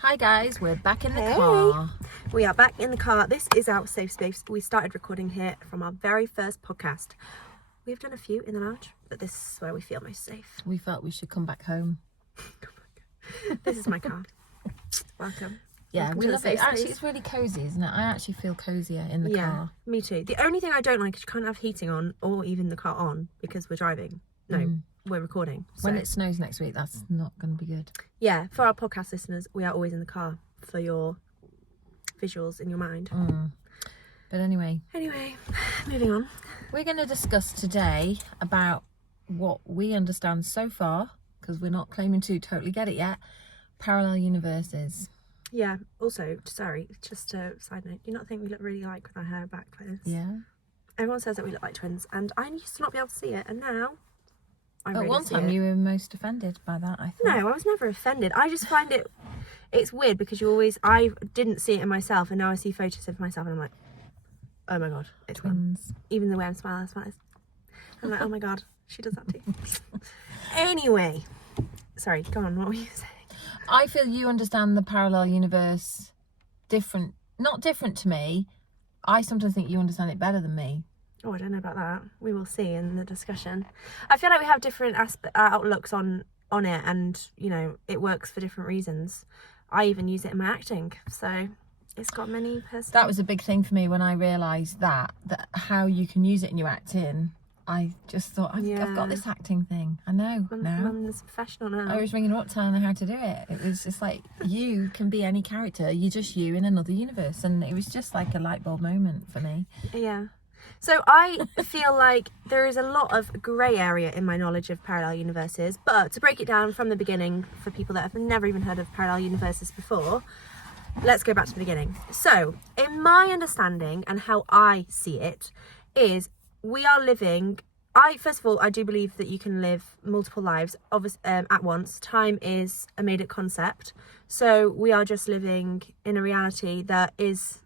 Hi guys, we're back in the car. We are back in the car. This is our safe space. We started recording here from our very first podcast. We've done a few in the lounge, but this is where we feel most safe. We felt we should come back home. This is my car. Welcome. Yeah, Welcome we to the love safe it. Actually, space. it's really cozy, isn't it? I actually feel cozier in the car. Me too. The only thing I don't like is you can't have heating on or even the car on because we're driving. No, we're recording. When So- it snows next week, that's not going to be good. Yeah, for our podcast listeners, we are always in the car for your visuals in your mind. But anyway, Moving on. we're going to discuss today about what we understand so far, because we're not claiming to totally get it yet, parallel universes. Yeah, also, sorry, just a side note, do you not think we look really like with our hair back like this? Yeah. Everyone says that we look like twins, and I used to not be able to see it, and now I At really one see time it. you were most offended by that, I think. No, I was never offended. I just find it's weird because I didn't see it in myself, and now I see photos of myself, and I'm like, oh my god, it's gone. Twins. Even the way I'm smiling. I'm like, oh my god, she does that too. Anyway, sorry, go on, what were you saying? I feel you understand the parallel universe not different to me. I sometimes think you understand it better than me. Oh, I don't know about that. We will see in the discussion. I feel like we have different outlooks on it, and you know, it works for different reasons. I even use it in my acting, so it's got many personal. That was a big thing for me when I realised that how you can use it in your acting. I just thought, I've got this acting thing. I know now. Mum's professional now. I was ringing her up telling her how to do it. It was just like, you can be any character. You're just you in another universe. And it was just like a light bulb moment for me. Yeah. So I feel like there is a lot of grey area in my knowledge of parallel universes, but to break it down from the beginning for people that have never even heard of parallel universes before, let's go back to the beginning. So in my understanding and how I see it is we are living, first of all, I do believe that you can live multiple lives at once. Time is a made-up concept. So we are just living in a reality that is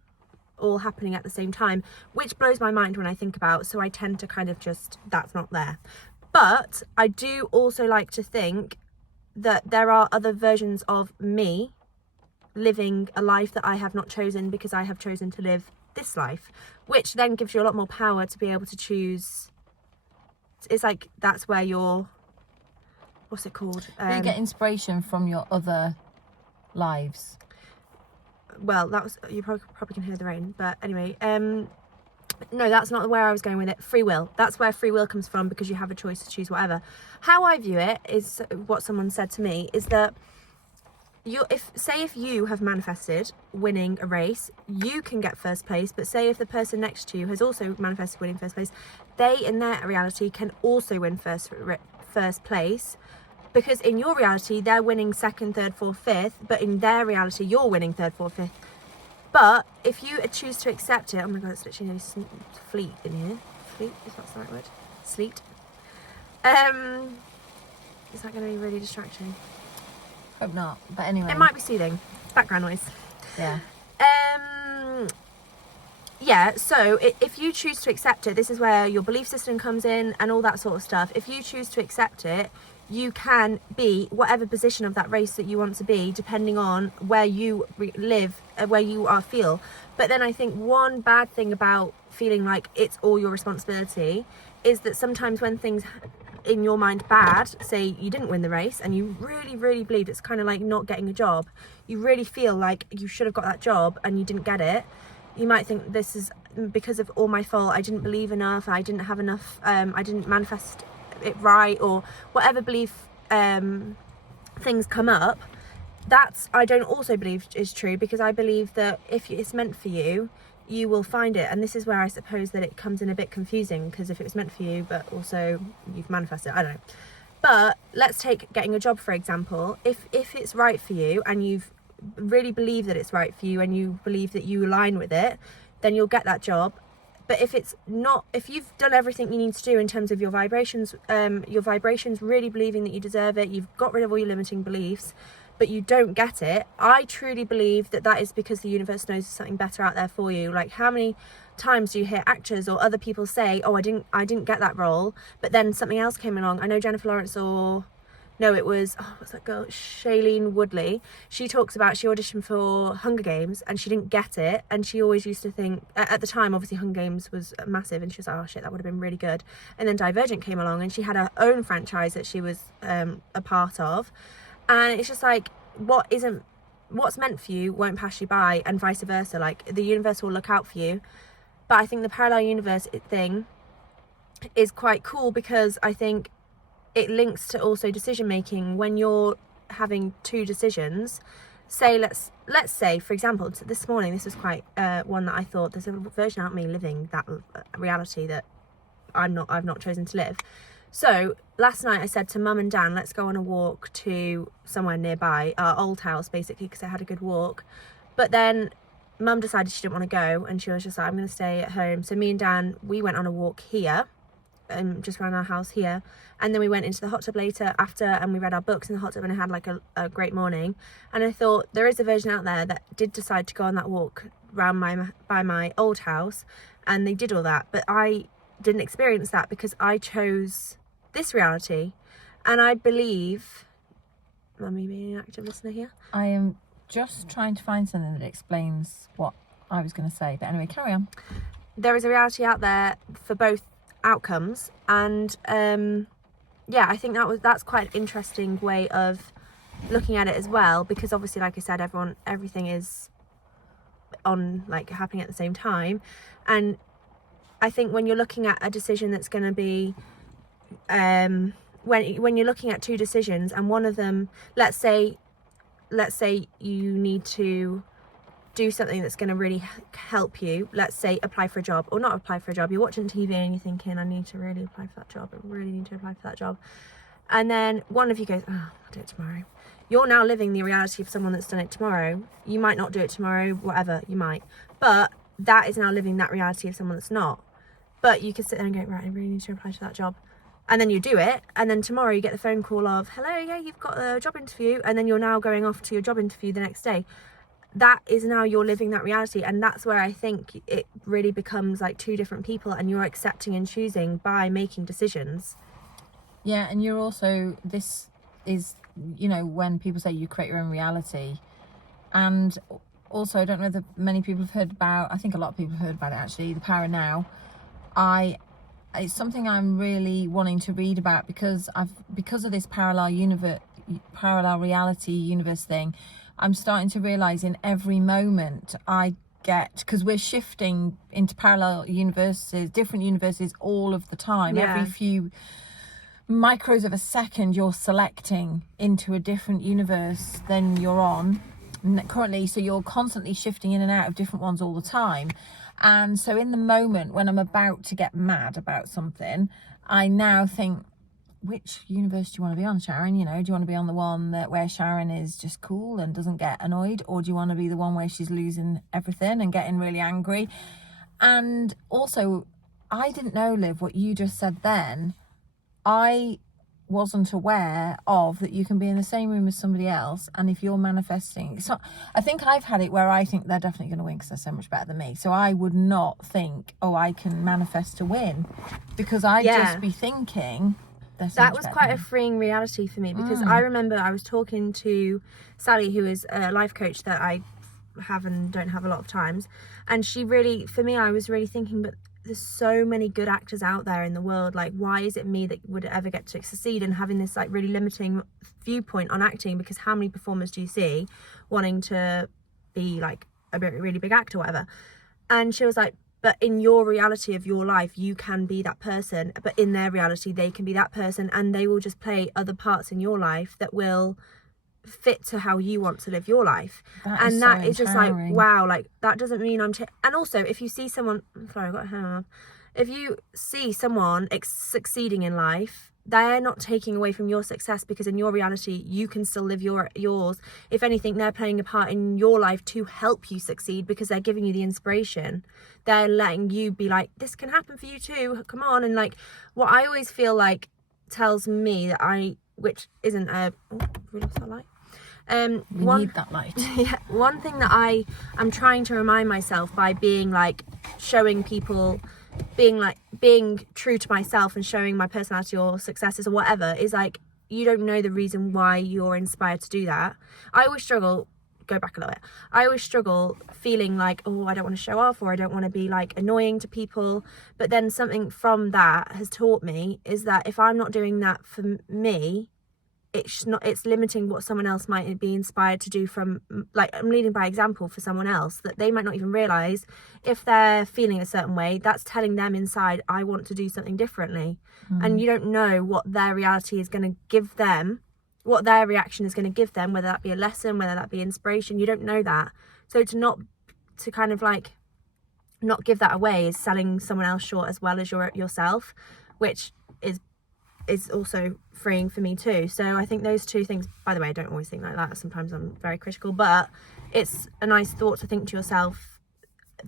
all happening at the same time, which blows my mind when I think about, so I tend to kind of just, that's not there. But I do also like to think that there are other versions of me living a life that I have not chosen because I have chosen to live this life, which then gives you a lot more power to be able to choose. It's like, that's where you're, what's it called? You get inspiration from your other lives. Well, that was, you probably can hear the rain, but anyway, no, that's not where I was going with it. Free will. That's where free will comes from, because you have a choice to choose whatever. How I view it is what someone said to me, is that if you have manifested winning a race, you can get first place, but say if the person next to you has also manifested winning first place, they in their reality can also win first place, because in your reality they're winning second, third, fourth, fifth, but in their reality you're winning third, fourth, fifth. But if you choose to accept it, oh my god, it's literally nearly fleet in here. Fleet, is that the right word? Sleet. Is that going to be really distracting? Hope not, but anyway. It might be soothing. Background noise. Yeah. Yeah, so if you choose to accept it, this is where your belief system comes in and all that sort of stuff. If you choose to accept it, you can be whatever position of that race that you want to be, depending on where you live, where you feel. But then I think one bad thing about feeling like it's all your responsibility is that sometimes when things in your mind bad, say you didn't win the race and you really, really believe, it's kind of like not getting a job. You really feel like you should have got that job and you didn't get it. You might think this is because of all my fault. I didn't believe enough. I didn't have enough. I didn't manifest it right, or whatever belief things come up. That's, I don't also believe is true, because I believe that if it's meant for you, you will find it. And this is where I suppose that it comes in a bit confusing, because if it was meant for you but also you've manifested it, I don't know. But let's take getting a job for example. If it's right for you and you've really believe that it's right for you and you believe that you align with it, then you'll get that job. But if it's not, if you've done everything you need to do in terms of your vibrations really believing that you deserve it, you've got rid of all your limiting beliefs, but you don't get it, I truly believe that that is because the universe knows there's something better out there for you. Like, how many times do you hear actors or other people say, oh, I didn't get that role, but then something else came along? I know Jennifer Lawrence or No, it was, what's that girl? Shailene Woodley. She talks about, she auditioned for Hunger Games and she didn't get it. And she always used to think, at the time, obviously Hunger Games was massive, and she was like, oh shit, that would have been really good. And then Divergent came along and she had her own franchise that she was a part of. And it's just like, what's meant for you won't pass you by, and vice versa. Like, the universe will look out for you. But I think the parallel universe thing is quite cool, because I think it links to also decision making. When you're having two decisions, say let's say, for example, this morning, this was quite one that I thought, there's a version out of me living that reality that I've not chosen to live. So last night I said to Mum and Dan, let's go on a walk to somewhere nearby, our old house basically, because I had a good walk. But then Mum decided she didn't want to go, and she was just like, I'm going to stay at home. So me and Dan, we went on a walk here, just around our house here, and then we went into the hot tub later after, and we read our books in the hot tub, and I had like a great morning. And I thought, there is a version out there that did decide to go on that walk around by my old house, and they did all that, but I didn't experience that because I chose this reality. And I believe, Mummy being an active listener here, I am just trying to find something that explains what I was going to say, but anyway, carry on. There is a reality out there for both outcomes, and yeah, I think that's quite an interesting way of looking at it as well, because obviously, like I said, everything is on, like, happening at the same time. And I think when you're looking at a decision that's going to be when you're looking at two decisions, and one of them, let's say you need to do something that's going to really help you, let's say apply for a job, or not apply for a job, you're watching TV and you're thinking, I need to really apply for that job, I really need to apply for that job, and then one of you goes, oh, I'll do it tomorrow. You're now living the reality of someone that's done it tomorrow. You might not do it tomorrow, whatever, you might, but that is now living that reality of someone that's not. But you could sit there and go, right, I really need to apply to that job. And then you do it, and then tomorrow you get the phone call of, hello, yeah, you've got a job interview, and then you're now going off to your job interview the next day. That is now you're living that reality, and that's where I think it really becomes like two different people, and you're accepting and choosing by making decisions. Yeah, and you're also, this is, you know, when people say you create your own reality. And also, I don't know that many people have heard about, I think a lot of people have heard about it actually, the power of now. It's something I'm really wanting to read about, because of this parallel reality universe thing, I'm starting to realize in every moment I get, because we're shifting into parallel universes, different universes all of the time. Yeah. Every few micros of a second you're selecting into a different universe than you're on currently, so you're constantly shifting in and out of different ones all the time. And so in the moment when I'm about to get mad about something, I now think, which universe do you want to be on, Sharon? You know, do you want to be on the one where Sharon is just cool and doesn't get annoyed, or do you want to be the one where she's losing everything and getting really angry? And also, I didn't know, Liv, what you just said then. I wasn't aware of that you can be in the same room as somebody else, and if you're manifesting, so I think I've had it where I think they're definitely going to win because they're so much better than me, so I would not think, oh, I can manifest to win, because I'd just be thinking that was quite a freeing reality for me, because I remember I was talking to Sally, who is a life coach that I have and don't have a lot of times, and she really, for me, I was really thinking, but there's so many good actors out there in the world, like, why is it me that would ever get to succeed, and having this like really limiting viewpoint on acting, because how many performers do you see wanting to be like a really big actor or whatever? And she was like, but in your reality of your life, you can be that person, but in their reality, they can be that person, and they will just play other parts in your life that will fit to how you want to live your life. And that is just like, wow, like, that doesn't mean I'm and also, if you see someone, sorry, I got a hair on. If you see someone succeeding in life, they're not taking away from your success, because in your reality you can still live yours. If anything, they're playing a part in your life to help you succeed, because they're giving you the inspiration. They're letting you be like, this can happen for you too, come on. And like, what I always feel like tells me that which isn't a we lost our light. We need that light. Yeah, one thing that I am trying to remind myself by being like, showing people, being true to myself and showing my personality or successes or whatever, is like, you don't know the reason why you're inspired to do that. I always struggle, go back a little bit, I always struggle feeling like, oh, I don't want to show off, or I don't want to be like annoying to people. But then something from that has taught me is that if I'm not doing that for me, it's limiting what someone else might be inspired to do. From like, I'm leading by example for someone else that they might not even realize. If they're feeling a certain way, that's telling them inside, I want to do something differently. And you don't know what their reality is going to give them, what their reaction is going to give them, whether that be a lesson, whether that be inspiration. You don't know that. So to kind of like not give that away is selling someone else short as well as yourself, which is also freeing for me too. So I think those two things, by the way, I don't always think like that. Sometimes I'm very critical, but it's a nice thought to think to yourself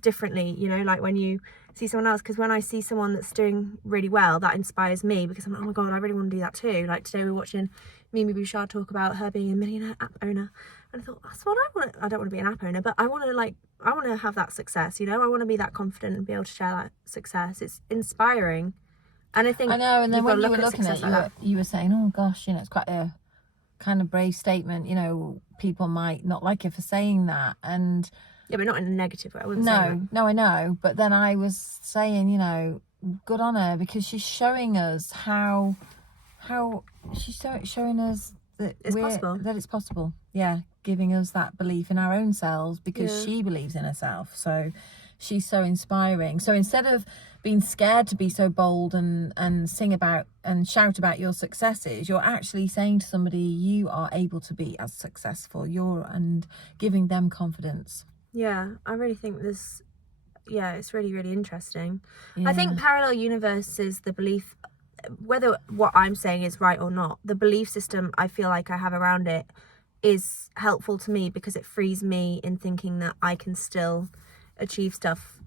differently, you know, like when you see someone else. Because when I see someone that's doing really well, that inspires me, because I'm like, oh my god, I really want to do that too. Like today we were watching Mimi Bouchard talk about her being a millionaire app owner, and I thought, that's what I want. I don't want to be an app owner, but I want to have that success, you know. I want to be that confident and be able to share that success. It's inspiring. And I think I know, and then when you were looking at at it, you were saying, oh gosh, you know, it's quite a kind of brave statement, you know, people might not like you for saying that. And yeah, but not in a negative way. I wouldn't say that. No, I know. But then I was saying, you know, good on her, because she's showing us how she's showing us that it's possible. Yeah, giving us that belief in our own selves, because she believes in herself. So she's so inspiring. So instead of being scared to be so bold and sing about and shout about your successes, you're actually saying to somebody, you are able to be as successful. And giving them confidence. Yeah, I really think it's really, really interesting. Yeah. I think parallel universe is the belief, whether what I'm saying is right or not, the belief system I feel like I have around it is helpful to me, because it frees me in thinking that I can still achieve stuff.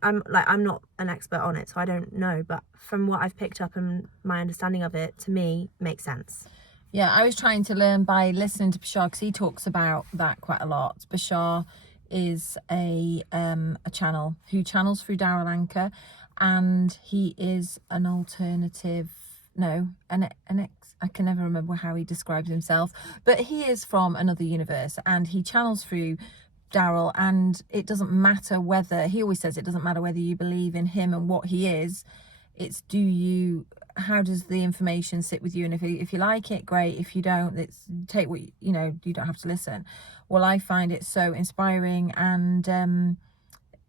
I'm not an expert on it, so I don't know, but from what I've picked up and my understanding of it, to me, makes sense. Yeah, I was trying to learn by listening to Bashar, because he talks about that quite a lot. Bashar is a channel who channels through Darryl Anchor, and he is an alternative, I can never remember how he describes himself, but he is from another universe, and he channels through Darryl. And it doesn't matter whether, he always says, it doesn't matter whether you believe in him and what he is, it's how does the information sit with you? And if you like it, great. If you don't, take what you know, you don't have to listen. Well, I find it so inspiring, and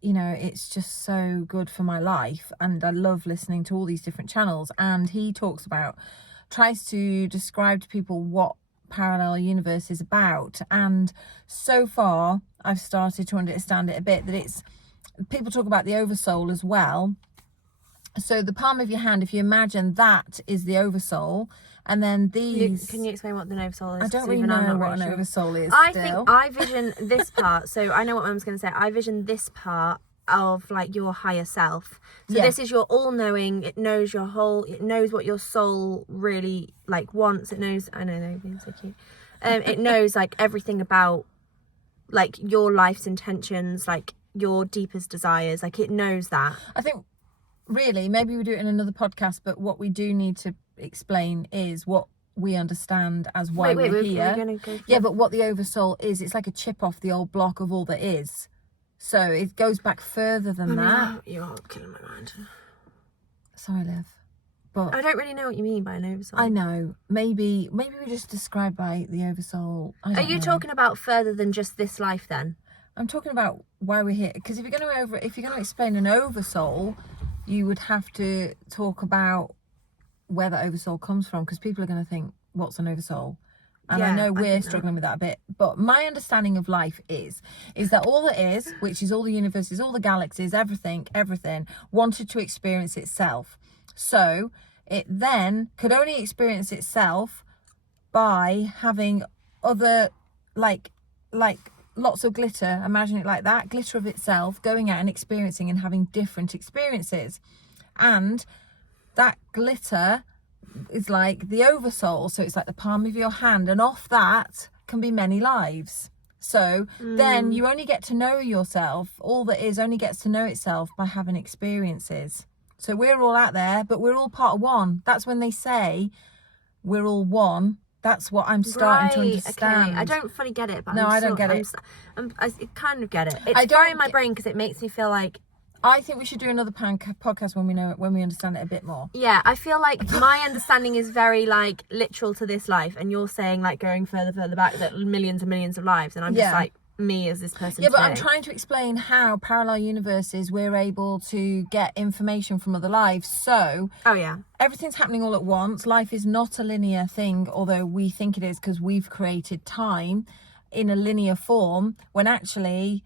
you know, it's just so good for my life, and I love listening to all these different channels. And he tries to describe to people what parallel universe is about, and so far I've started to understand it a bit, that people talk about the oversoul as well. So the palm of your hand, if you imagine that is the oversoul, and then these... Can you explain what the oversoul is? I don't really know what an oversoul is. I think I vision this part, so I know what Mum's going to say. I vision this part of like your higher self. So this is your all-knowing. It knows it knows what your soul really like wants. It knows, I know they're being so cute. It knows like everything about like your life's intentions, like your deepest desires. Like it knows that. I think really maybe we do it in another podcast, but what we do need to explain is what we understand as why we're here. But what the oversoul is, it's like a chip off the old block of all that is. So it goes back further than that. You are killing my mind. Sorry, Liv. But I don't really know what you mean by an oversoul. I know. Maybe we just describe by the oversoul. Are you talking about further than just this life then? I'm talking about why we're here. Because if you're going to explain an oversoul, you would have to talk about where the oversoul comes from, because people are going to think, what's an oversoul? And I know we're struggling with that a bit, but my understanding of life is that all it is, which is all the universes, all the galaxies, everything wanted to experience itself. So it then could only experience itself by having other, like lots of glitter, imagine it like that, glitter of itself, going out and experiencing and having different experiences. And that glitter is like the oversoul, so it's like the palm of your hand, and off that can be many lives. So then you only get to know yourself, all that is only gets to know itself by having experiences. So we're all out there, but we're all part of one. That's when they say we're all one. That's what I'm starting to understand. Okay. I don't fully get it, but No, I don't get it. I kind of get it. It's far in my brain because it makes me feel like, I think we should do another podcast when we understand it a bit more. yeah, I feel like my understanding is very like literal to this life, and you're saying like going further back that millions and millions of lives, and I'm just like me as this person. Yeah, but I'm trying to explain how parallel universes we're able to get information from other lives. So everything's happening all at once. Life is not a linear thing, although we think it is because we've created time in a linear form, when actually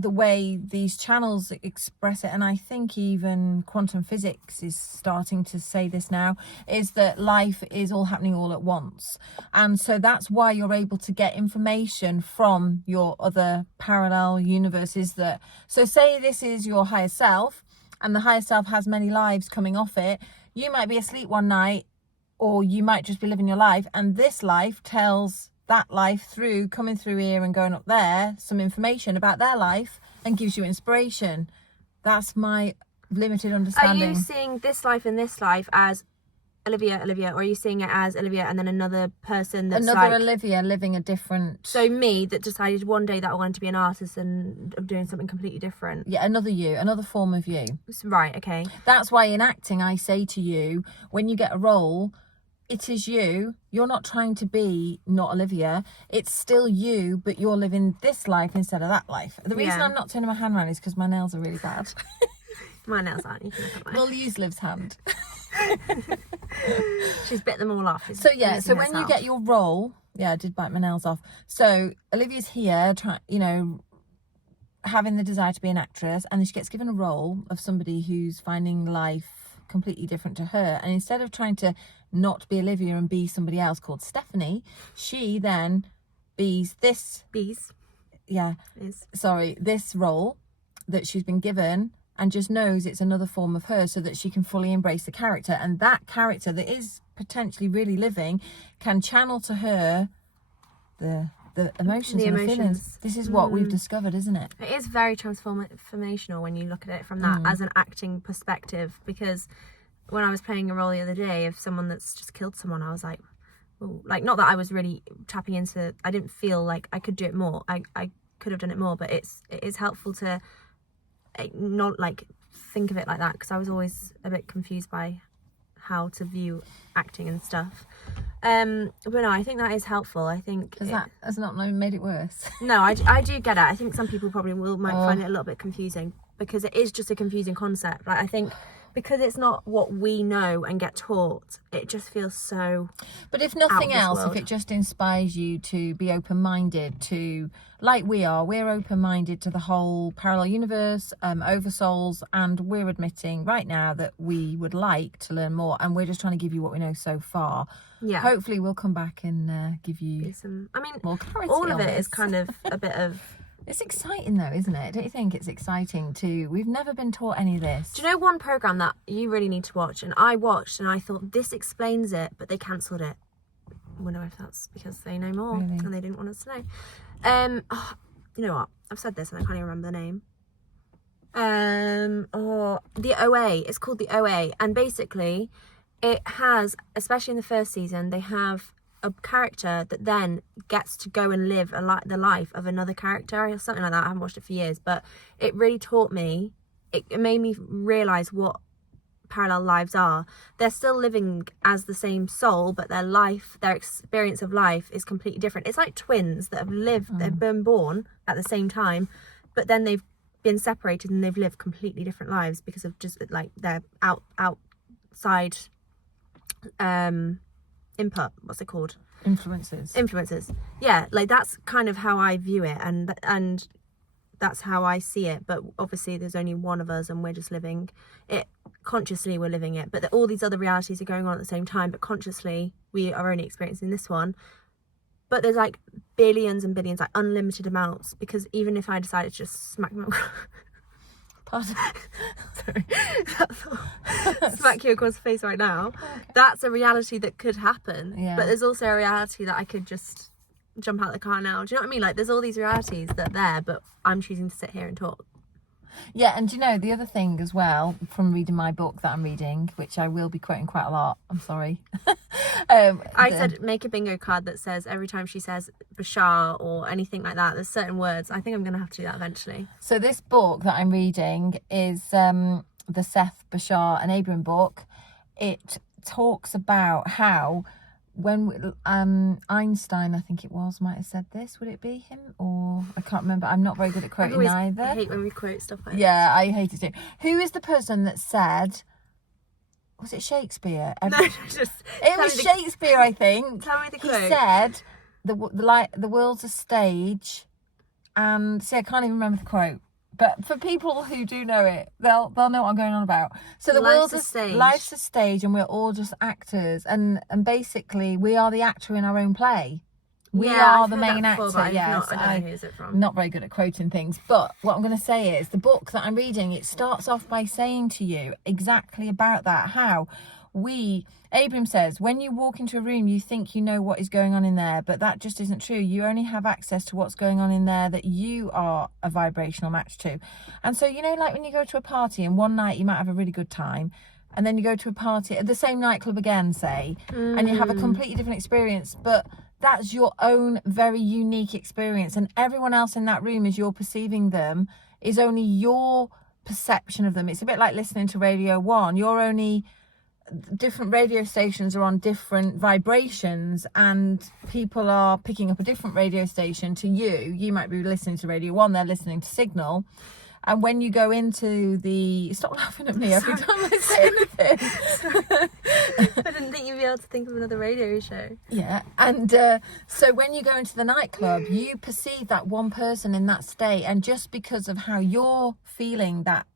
the way these channels express it, and I think even quantum physics is starting to say this now, is that life is all happening all at once. And so that's why you're able to get information from your other parallel universes. So say this is your higher self, and the higher self has many lives coming off it. You might be asleep one night, or you might just be living your life, and this life tells that life coming through here and going up there some information about their life and gives you inspiration. That's my limited understanding. Are you seeing this life and this life as Olivia, or are you seeing it as Olivia and then another person that's another Olivia living a different... So me that decided one day that I wanted to be an artist and I'm doing something completely different. Yeah, another you, another form of you. Right, okay. That's why in acting I say to you, when you get a role, it is you. You're not trying to be not Olivia. It's still you, but you're living this life instead of that life. The reason I'm not turning my hand around is because my nails are really bad. My nails aren't. You can look at mine. We'll use Liv's hand. She's bit them all off. So when you get your role, I did bite my nails off. So Olivia's here, having the desire to be an actress, and then she gets given a role of somebody who's finding life completely different to her, and instead of trying to not be Olivia and be somebody else called Stephanie, she then this role that she's been given, and just knows it's another form of her, so that she can fully embrace the character, and that character that is potentially really living can channel to her the emotions and the feelings. This is what we've discovered, isn't it? It is very transformational when you look at it from that as an acting perspective, because when I was playing a role the other day of someone that's just killed someone, I was like, ooh, like, not that I was really tapping into, I didn't feel like I could do it more. I could have done it more, but it is helpful to not like think of it like that, because I was always a bit confused by how to view acting and stuff. But no, I think that is helpful. I think that has not made it worse. No, I do get it. I think some people probably might find it a little bit confusing, because it is just a confusing concept. Like, I think because it's not what we know and get taught, it just feels so... But if nothing else, if it just inspires you to be open-minded to, like we're open-minded to the whole parallel universe, oversouls, and we're admitting right now that we would like to learn more, and we're just trying to give you what we know so far. Yeah. Hopefully we'll come back and give you more clarity. All of it is kind of a bit of... It's exciting though, isn't it? Don't you think it's exciting too? We've never been taught any of this. Do you know one programme that you really need to watch, and I watched and I thought this explains it, but they cancelled it? I wonder if that's because they know more and they didn't want us to know. You know what? I've said this and I can't even remember the name. The OA. It's called the OA, and basically it has, especially in the first season, they have a character that then gets to go and live the life of another character or something like that. I haven't watched it for years, but it really taught me, it made me realise what parallel lives are. They're still living as the same soul, but their experience of life is completely different. It's like twins that have lived, they've been born at the same time, but then they've been separated and they've lived completely different lives because of just like their outside input, what's it called? Influences. Yeah, like that's kind of how I view it, and that's how I see it. But obviously there's only one of us and we're just living it consciously, we're living it, but all these other realities are going on at the same time, but consciously we are only experiencing this one. But there's like billions and billions, like unlimited amounts, because even if I decided to just smack my pardon. Sorry. Smack you across the face right now. Okay. That's a reality that could happen. Yeah. But there's also a reality that I could just jump out of the car now. Do you know what I mean? Like, there's all these realities that are there, but I'm choosing to sit here and talk. Yeah, and you know, the other thing as well, from reading my book that I'm reading, which I will be quoting quite a lot, I'm sorry. I said make a bingo card that says every time she says Bashar or anything like that, there's certain words. I think I'm going to have to do that eventually. So this book that I'm reading is the Seth Bashar and Abram book. It talks about how when Einstein, I think it was, might have said this. Would it be him? Or I can't remember. I'm not very good at quoting either. I hate when we quote stuff like that. Yeah, I hate it too. Who is the person that said... Was it Shakespeare? No, just it was Shakespeare, I think. Tell me the quote. He said, the world's a stage, and see, I can't even remember the quote. But for people who do know it, they'll know what I'm going on about. So the world's a stage. Life's a stage, and we're all just actors, and basically we are the actor in our own play. We are the main actor. Yes, I don't know who is it from. Not very good at quoting things, but what I'm going to say is the book that I'm reading, it starts off by saying to you exactly about that, how Abram says, when you walk into a room, you think you know what is going on in there, but that just isn't true. You only have access to what's going on in there that you are a vibrational match to. And so, you know, like when you go to a party and one night you might have a really good time, and then you go to a party at the same nightclub again, say, and you have a completely different experience, but that's your own very unique experience, and everyone else in that room, as you're perceiving them, is only your perception of them. It's a bit like listening to Radio 1. Different radio stations are on different vibrations, and people are picking up a different radio station to you. You might be listening to Radio 1, they're listening to Signal. And when you go into the... Stop laughing at me every time I say anything. I didn't think you'd be able to think of another radio show. Yeah, and so when you go into the nightclub, you perceive that one person in that state, and just because of how you're feeling that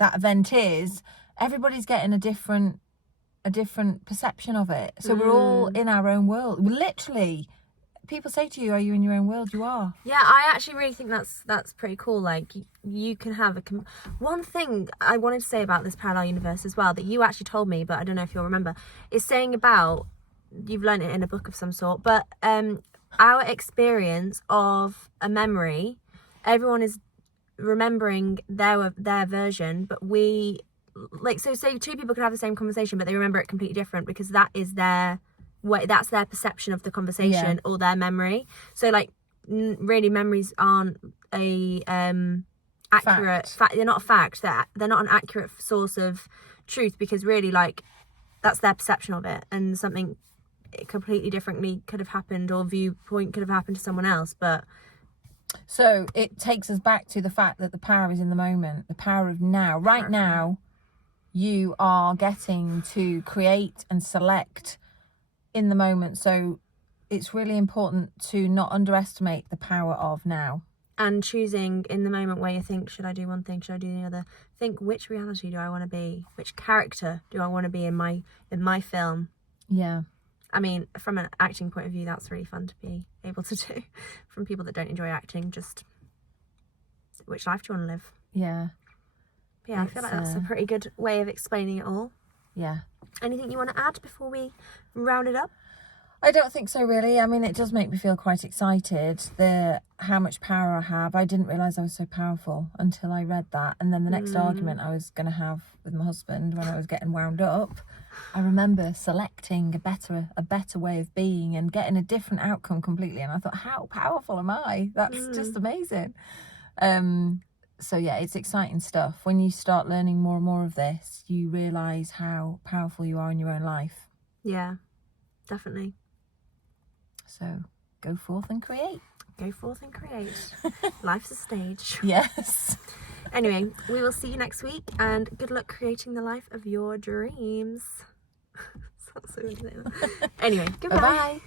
event is, everybody's getting a different perception of it. So we're all in our own world. Literally, people say to you, are you in your own world? You are. Yeah, I actually really think that's pretty cool. Like, you can have one thing I wanted to say about this parallel universe as well that you actually told me, but I don't know if you'll remember, is saying about, you've learned it in a book of some sort, but our experience of a memory, everyone is remembering their version, but we, like, so say two people could have the same conversation, but they remember it completely different because that is their that's their perception of the conversation or their memory. So like really memories aren't a accurate fact. They're not a fact. They're not an accurate source of truth, because really, like, that's their perception of it, and something completely differently could have happened, or viewpoint could have happened to someone else. But so it takes us back to the fact that the power is in the moment, the power of now. Right now, you are getting to create and select in the moment. So it's really important to not underestimate the power of now. And choosing in the moment where you think, should I do one thing, should I do the other? Think, which reality do I want to be? Which character do I want to be in my film? Yeah. I mean, from an acting point of view, that's really fun to be able to do. From people that don't enjoy acting, just which life do you want to live? Yeah. But yeah, I feel like that's a pretty good way of explaining it all. Yeah. Anything you want to add before we round it up? I don't think so, really. I mean, it does make me feel quite excited, how much power I have. I didn't realise I was so powerful until I read that. And then the next argument I was going to have with my husband when I was getting wound up, I remember selecting a better way of being and getting a different outcome completely. And I thought, how powerful am I? That's just amazing. So yeah, it's exciting stuff. When you start learning more and more of this, you realise how powerful you are in your own life. Yeah, definitely. So go forth and create. Go forth and create. Life's a stage. Yes. Anyway, we will see you next week, and good luck creating the life of your dreams. Sounds so weird. Anyway, goodbye. Bye-bye.